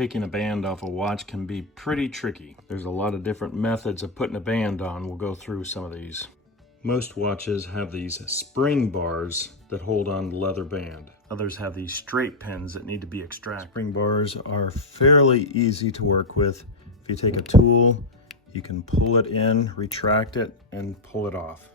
Taking a band off a watch can be pretty tricky. There's a lot of different methods of putting a band on. We'll go through some of these. Most watches have these spring bars that hold on the leather band. Others have these straight pins that need to be extracted. Spring bars are fairly easy to work with. If you take a tool, you can pull it in, retract it, and pull it off.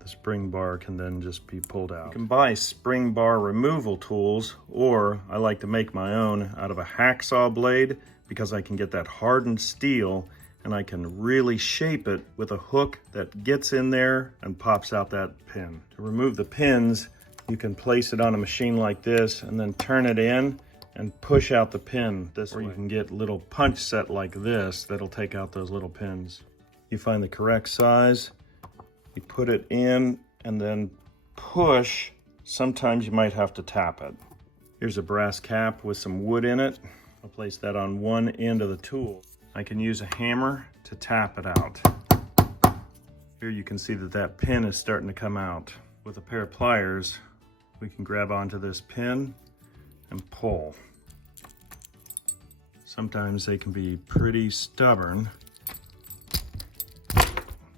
The spring bar can then just be pulled out. You can buy spring bar removal tools, or I like to make my own out of a hacksaw blade because I can get that hardened steel and I can really shape it with a hook that gets in there and pops out that pin. To remove the pins, you can place it on a machine like this and then turn it in and push out the pin this way. Or you can get a little punch set like this that'll take out those little pins. You find the correct size, you put it in and then push. Sometimes you might have to tap it. Here's a brass cap with some wood in it. I'll place that on one end of the tool. I can use a hammer to tap it out. Here you can see that that pin is starting to come out. With a pair of pliers, we can grab onto this pin and pull. Sometimes they can be pretty stubborn.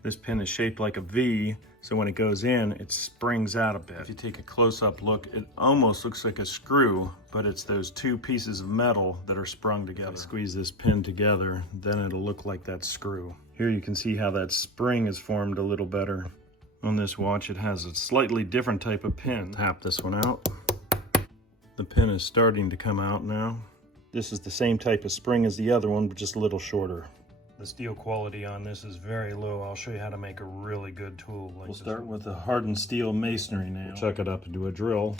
This pin is shaped like a V, so when it goes in, it springs out a bit. If you take a close-up look, it almost looks like a screw, but it's those two pieces of metal that are sprung together. Squeeze this pin together, then it'll look like that screw. Here you can see how that spring is formed a little better. On this watch, it has a slightly different type of pin. Tap this one out. The pin is starting to come out now. This is the same type of spring as the other one, but just a little shorter. The steel quality on this is very low. I'll show you how to make a really good tool. We'll start with a hardened steel masonry nail. We'll chuck it up into a drill.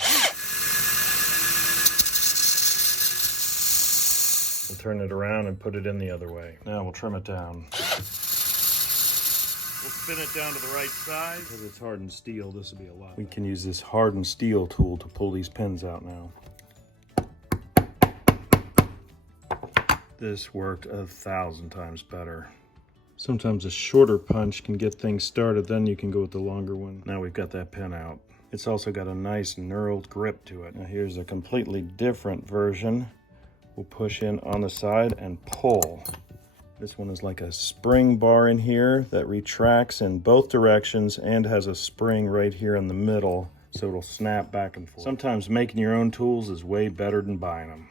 We'll turn it around and put it in the other way. Now we'll trim it down. We'll spin it down to the right size. Because it's hardened steel, this will be a lot. We can use this hardened steel tool to pull these pins out now. This worked 1,000 times better. Sometimes a shorter punch can get things started, then you can go with the longer one. Now we've got that pin out. It's also got a nice knurled grip to it. Now here's a completely different version. We'll push in on the side and pull. This one is like a spring bar in here that retracts in both directions and has a spring right here in the middle, so it'll snap back and forth. Sometimes making your own tools is way better than buying them.